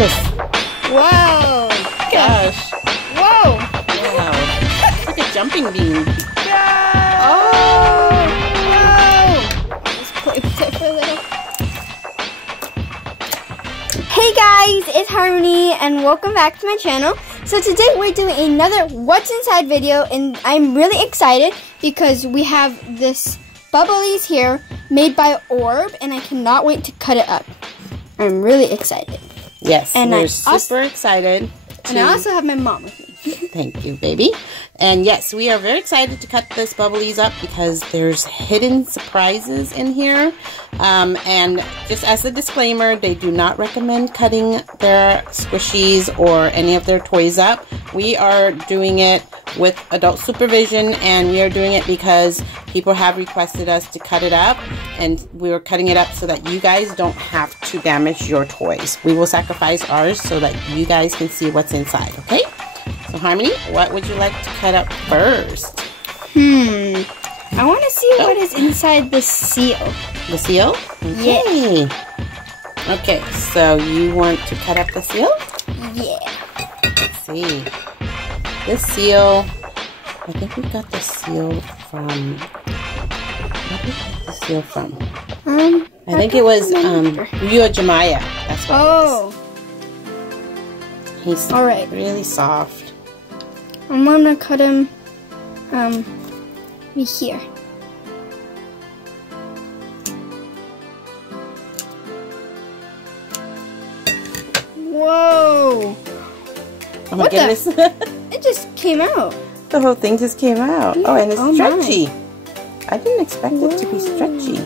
this. Whoa! Gosh. Whoa! Wow. It's like a jumping bean. Oh! Whoa! Let's play with it for a little. Hey guys, it's Harmony and welcome back to my channel. So today we're doing another What's Inside video, and I'm really excited because we have this bubblies here made by Orb, and I cannot wait to cut it up. I'm really excited. Yes, and we're super excited. And I also have my mom with me. Thank you, baby. And yes, we are very excited to cut this bubblies up because there's hidden surprises in here. And just as a disclaimer, they do not recommend cutting their squishies or any of their toys up. We are doing it with adult supervision, and we are doing it because people have requested us to cut it up, and we are cutting it up so that you guys don't have to damage your toys. We will sacrifice ours so that you guys can see what's inside, okay? So Harmony, what would you like to cut up first? I want to see what is inside the seal. The seal? Okay. Yeah. Okay, so you want to cut up the seal? Yeah. Let's see. This seal, I think we got the seal from, where did we get the seal from? I think it was Ryo Jamaya. That's what it was. He's really soft. I'm gonna cut him right here. Whoa! Oh my goodness. It just came out. The whole thing just came out. Yeah. Oh, and it's stretchy. My. I didn't expect it to be stretchy.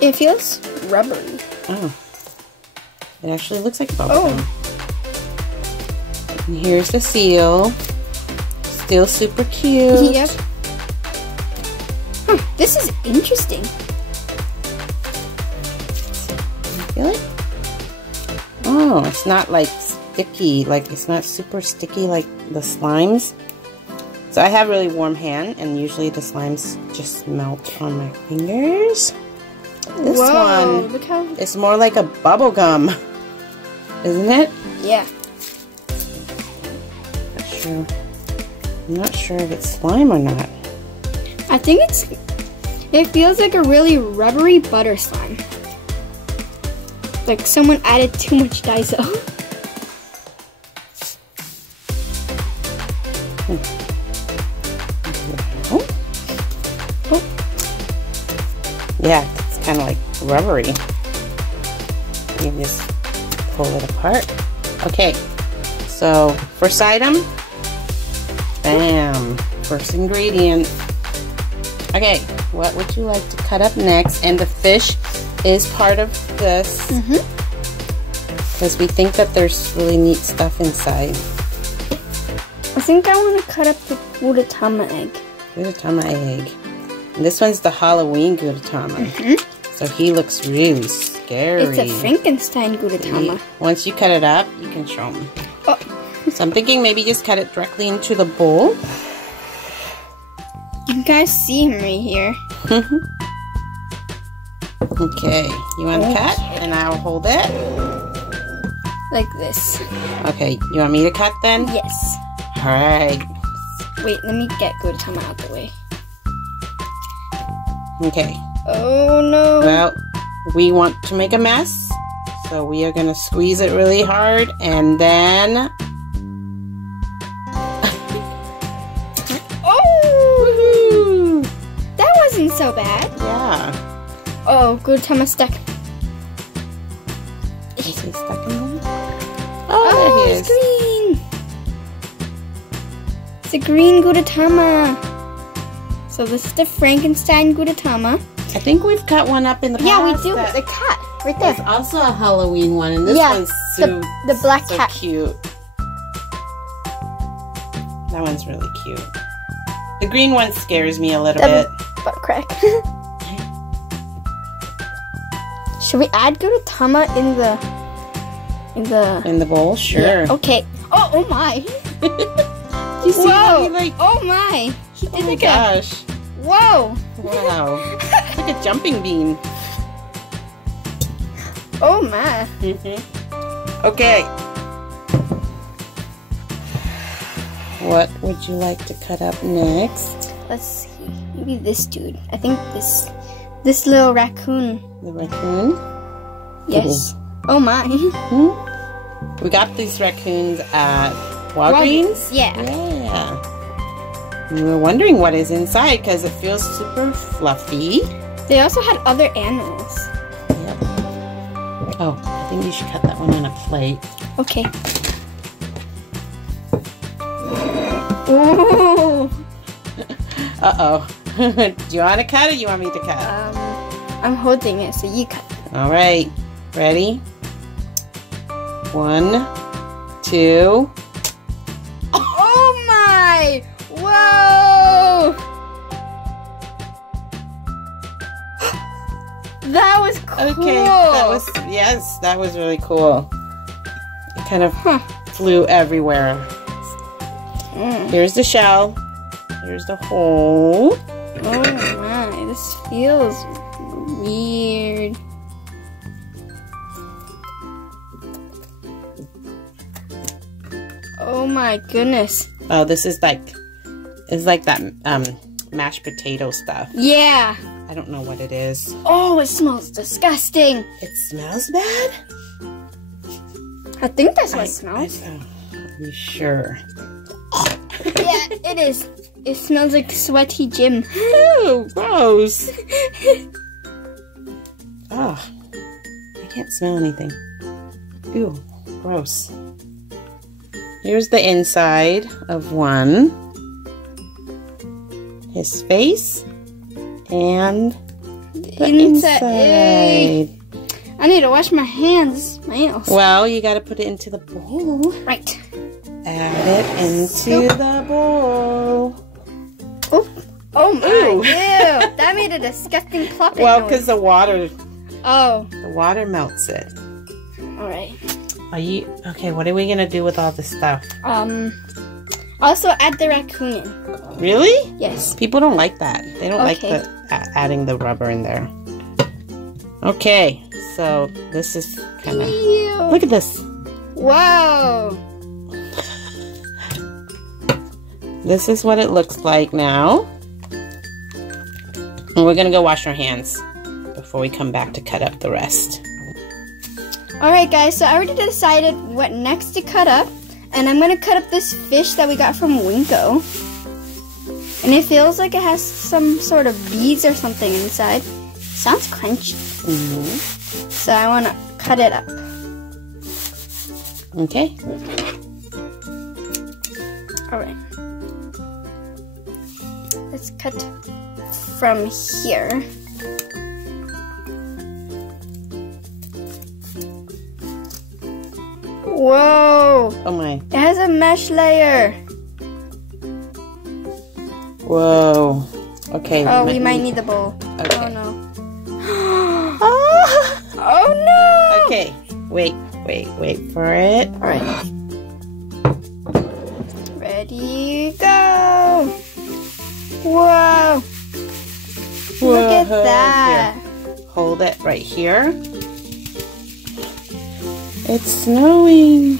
It feels rubbery. Oh. It actually looks like bubble gum. And here's the seal. Still super cute. Yep. Huh, this is interesting. Feel it? Oh, it's not like sticky. Like, it's not super sticky like the slimes. So I have really warm hand, and usually the slimes just melt on my fingers. This one, look how it's more like a bubble gum, isn't it? Yeah. I'm not sure if it's slime or not. I think it feels like a really rubbery butter slime. Like someone added too much Daiso. Oh. Yeah, it's kind of like rubbery. You just pull it apart. Okay, so first item. Bam! First ingredient. Okay, what would you like to cut up next? And the fish is part of this because we think that there's really neat stuff inside. I think I want to cut up the Gudetama egg. Gudetama egg. And this one's the Halloween Gudetama. So he looks really scary. It's a Frankenstein Gudetama. Once you cut it up, you can show him. Oh. So I'm thinking maybe just cut it directly into the bowl. You guys see him right here. Okay, you want to cut? And I'll hold it? Like this. Okay, you want me to cut then? Yes. Alright. Wait, let me get Gudetama out the way. Okay. Oh no. Well, we want to make a mess, so we are going to squeeze it really hard, and then... Oh! That wasn't so bad. Yeah. Oh, Gudetama stuck. Is he stuck in there? Oh, there he is. It's green. It's a green Gudetama. So this is the Frankenstein Gudetama. I think we've cut one up in the past. Yeah, we do. The cat, right there. There's also a Halloween one, and this one's the black cat. Cute. That one's really cute. The green one scares me a little bit. Butt crack. Should we add Gudetama in the bowl? Sure. Yeah. Okay. Oh my. You see how he oh my. He did my gosh. Whoa. Wow. It's like a jumping bean. Oh my. Okay. What would you like to cut up next? Let's see. Maybe this dude. I think this little raccoon. The raccoon? Yes. Oh my. We got these raccoons at Walgreens? Yeah. Yeah. We were wondering what is inside because it feels super fluffy. They also had other animals. Yep. Oh, I think you should cut that one on a plate. Okay. Ooh. Uh-oh. Do you want to cut or you want me to cut? I'm holding it, so you cut. All right. Ready? 1, 2. Oh my! Whoa! That was cool. Okay, that was really cool. It kind of flew everywhere. Here's the shell. Here's the hole. Oh my, this feels weird. Oh my goodness. Oh, this is like, it's like that mashed potato stuff. Yeah. I don't know what it is. Oh, it smells disgusting. It smells bad? I think that's what it smells. Are you sure? Yeah, it is. It smells like sweaty Jim. Ew, gross. Oh, I can't smell anything. Ew, gross. Here's the inside of one. His face. And the inside. I need to wash my hands. It smells. Well, you got to put it into the bowl. Right. Add it into the bowl. Oh my! Ew. That made a disgusting plopping Well, noise. because the water. Oh. The water melts it. All right. Are you okay? What are we gonna do with all this stuff? Also add the raccoon in. Really? Yes. People don't like that. They don't like the adding the rubber in there. Okay, so this is kind of. Look at this. Wow. This is what it looks like now. And we're gonna go wash our hands before we come back to cut up the rest. Alright guys, so I already decided what next to cut up. And I'm gonna cut up this fish that we got from Winco. And it feels like it has some sort of beads or something inside. Sounds crunchy. So I wanna cut it up. Okay. Alright. Let's cut from here. Whoa! Oh my. It has a mesh layer. Whoa. Okay. Oh, we might need the bowl. Okay. Oh no. Oh no! Okay. Wait for it. Alright. Ready, go! Whoa! Look at that. Here. Hold it right here. It's snowing.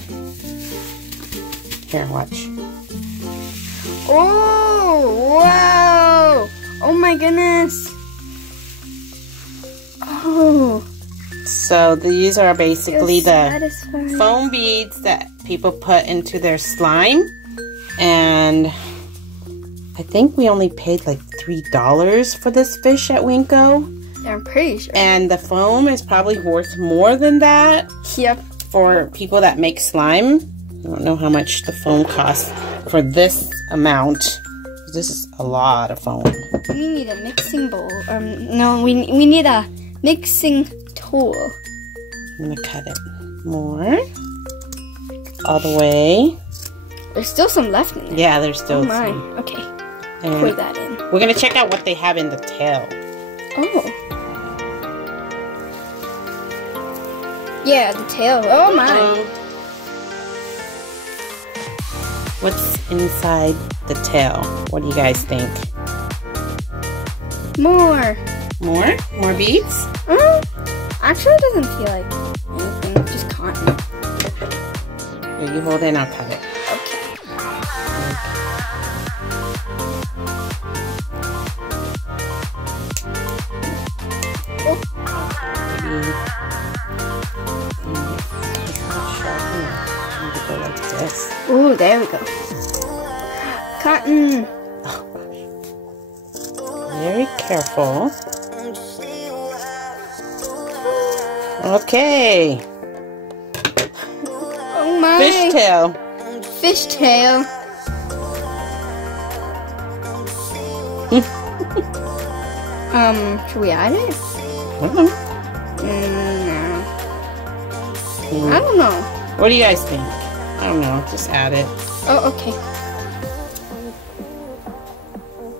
Here, watch. Oh, wow! Oh my goodness. Oh. So these are basically the satisfying foam beads that people put into their slime. And I think we only paid like $3 for this fish at Winco. Yeah, I'm pretty sure. And the foam is probably worth more than that. Yep. For people that make slime. I don't know how much the foam costs for this amount. This is a lot of foam. We need a mixing bowl. No, we need a mixing tool. I'm gonna cut it more. All the way. There's still some left in there. Yeah, there's still oh my. some. Okay. And pour that in. we're gonna check out what they have in the tail. Oh. Yeah, the tail. Oh my. What's inside the tail? What do you guys think? More. More? More beads? Actually, it doesn't feel like just cotton. Here, you hold it and I'll cut it. Okay. Oh. Go like this. Ooh, there we go. Cotton. Very careful. Okay. Oh my. Fishtail. Fishtail. Should we add it? No. I don't know. What do you guys think? I don't know. Just add it. Oh, okay.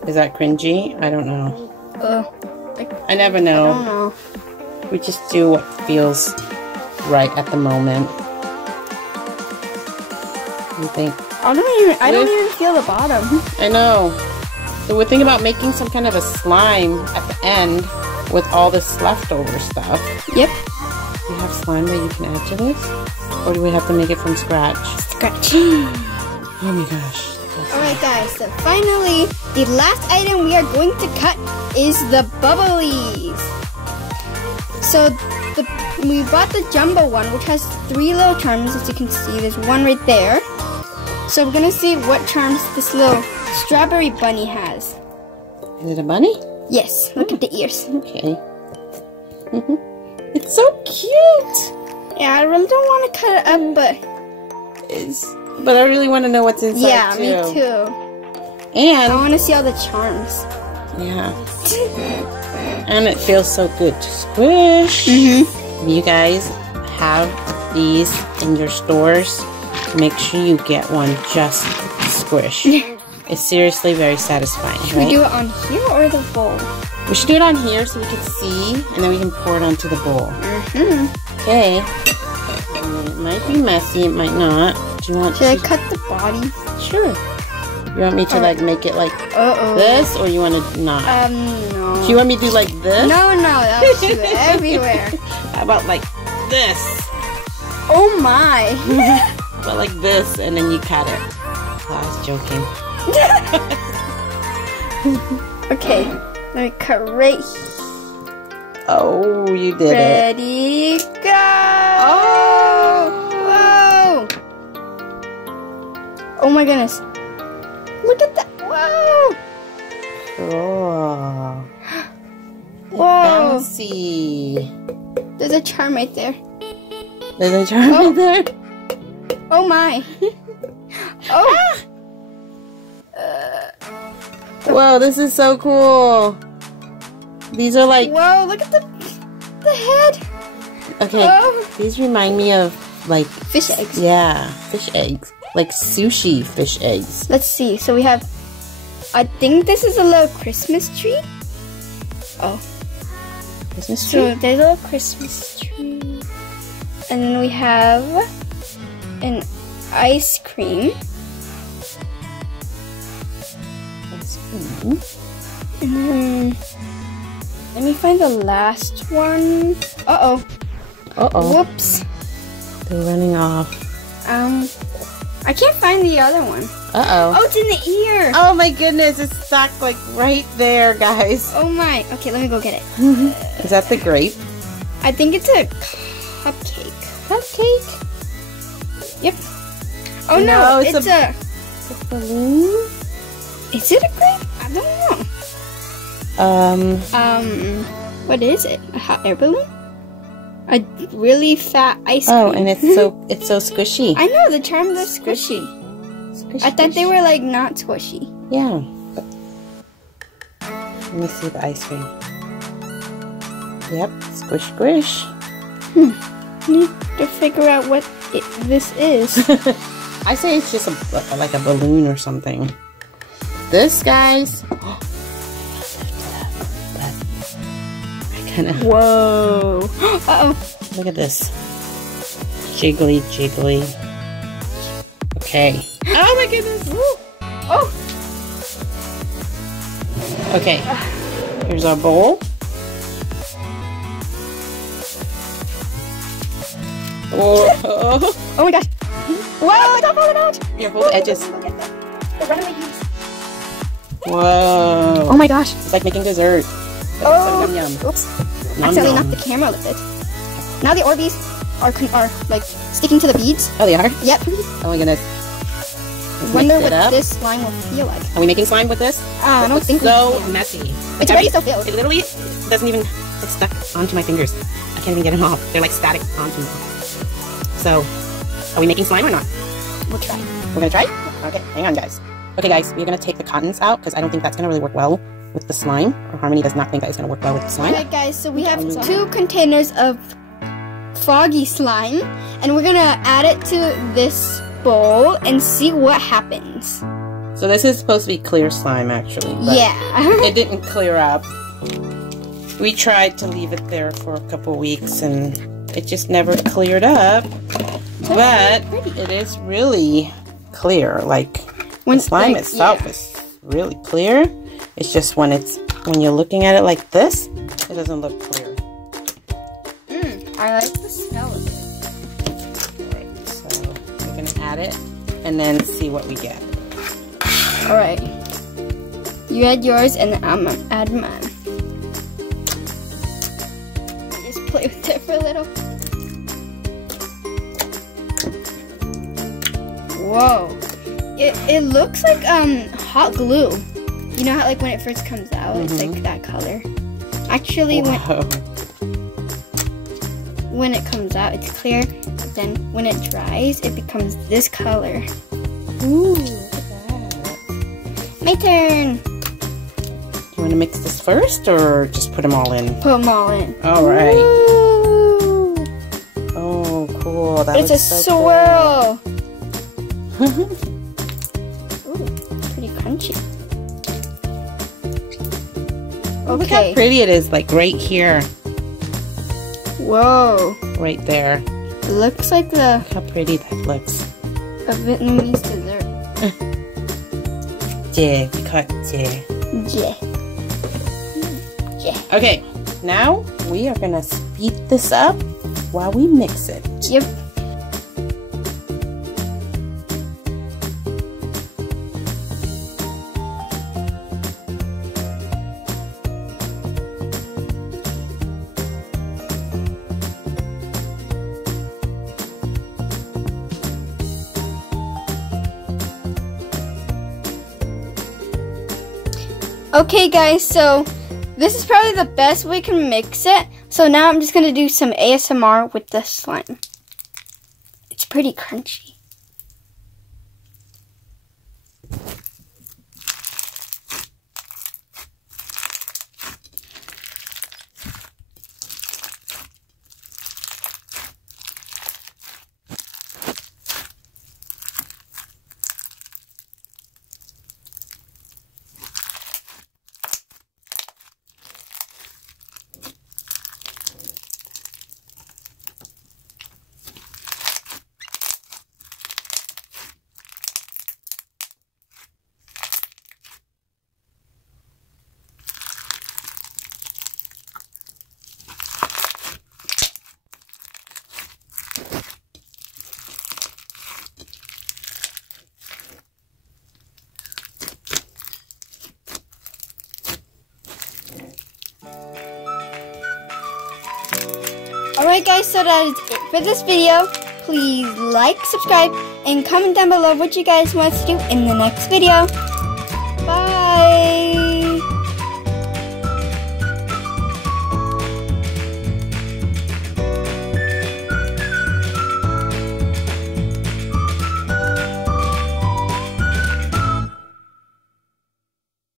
Is that cringy? I don't know. I never know. I don't know. We just do what feels right at the moment. You think? I don't even feel the bottom. I know. So we're thinking about making some kind of a slime at the end with all this leftover stuff. Yep. Do you have slime that you can add to this? Or do we have to make it from scratch? Scratch. Oh my gosh. Alright guys, so finally, the last item we are going to cut is the bubblies. So we bought the jumbo one, which has 3 little charms. As you can see, there's one right there. So we're gonna see what charms this little strawberry bunny has. Is it a bunny? Yes, look at the ears. Okay. It's so cute. Yeah, I really don't want to cut it up, but I really want to know what's inside. Yeah, too. me too. And I want to see all the charms. Yeah. And it feels so good to squish. You guys have these in your stores, make sure you get one just to squish. It's seriously very satisfying. Should we do it on here or the bowl? We should do it on here so we can see, and then we can pour it onto the bowl. Okay. It might be messy, it might not. Do you want Should I cut the body? Sure. You want me to like make it like this, or you want to not? No. Do you want me to do like this? No, that'll shoot everywhere. How about like this? Oh my. How about like this, and then you cut it. Oh, I was joking. Okay, let me cut right. Oh, you did Ready, go! Oh! Whoa! Oh my goodness. Look at that. Whoa! Cool. Whoa! Bouncy. There's a charm right there. There's a charm right there. Oh my. Oh! Whoa, this is so cool. These are like... Whoa, look at the head. Okay, these remind me of like... Fish eggs. Yeah, fish eggs. Like sushi fish eggs. Let's see. So we have... I think this is a little Christmas tree. Oh. Christmas tree? So there's a little Christmas tree. And then we have an ice cream. And then let me find the last one. Uh-oh. Whoops. They're running off. I can't find the other one. Uh-oh. Oh, it's in the ear. Oh my goodness, it's stuck like right there, guys. Oh my. Okay, let me go get it. Is that the grape? I think it's a cupcake. Cupcake? Yep. Oh no, it's a balloon? Is it a grape? I don't know. What is it? A hot air balloon? A really fat ice cream. Oh, and it's so squishy. I know, the charms are squishy. I thought they were like not squishy. Yeah. Let me see the ice cream. Yep, squish, squish. Need to figure out what this is. I say it's just like a balloon or something. This, guys. Whoa. Uh-oh. Look at this. Jiggly, jiggly. Okay. Oh my goodness. Woo. Oh. Okay. Here's our bowl. Whoa. Oh my gosh. Whoa, don't fall out. Here, hold the edges. Look at that. The runaway bees. Whoa. Oh my gosh. It's like making dessert. Oh. So yum, yum. Oops. Yum, Accidentally yum. knocked the camera with it. Now the Orbeez are like sticking to the beads. Oh, they are? Yep. Are we gonna Wonder mix it what up? this slime will feel like. Are we making slime with this? I don't think so we can. messy. It's already so filled. It literally doesn't even, it's stuck onto my fingers. I can't even get it off. They're like static onto me. So, are we making slime or not? We'll try. We're gonna try? Okay, hang on guys. Okay guys, we're gonna take the cottons out because I don't think that's gonna really work well with the slime. Or Harmony does not think that it's gonna work well with the slime. Alright guys, so we have 2 containers of foggy slime, and we're gonna add it to this bowl and see what happens. So this is supposed to be clear slime actually. But yeah. it didn't clear up. We tried to leave it there for a couple weeks and it just never cleared up. But it is really clear. Like the slime itself is really clear. It's just when you're looking at it like this, it doesn't look clear. I like the smell of it. Alright, so we're gonna add it and then see what we get. Alright. You add yours and then I'm gonna add mine. Just play with it for a little. Whoa. It looks like hot glue. You know how like when it first comes out, it's like that color. Actually when it comes out it's clear, then when it dries it becomes this color. Ooh, look at that. My turn. You want to mix this first or just put them all in? Put them all in. Alright. Ooh. Oh, cool. That It's a looks so swirl. cool. Ooh, pretty crunchy. Look how pretty it is, like right here. Whoa. Right there. It looks like the Look how pretty that looks. a Vietnamese dessert. Yeah, we call it yeah. Yeah. Yeah. Okay, now we are gonna speed this up while we mix it. Yep. Okay guys, so this is probably the best way we can mix it. So now I'm just going to do some ASMR with the slime. It's pretty crunchy. Alright guys, so that is it for this video. Please like, subscribe, and comment down below what you guys want us to do in the next video.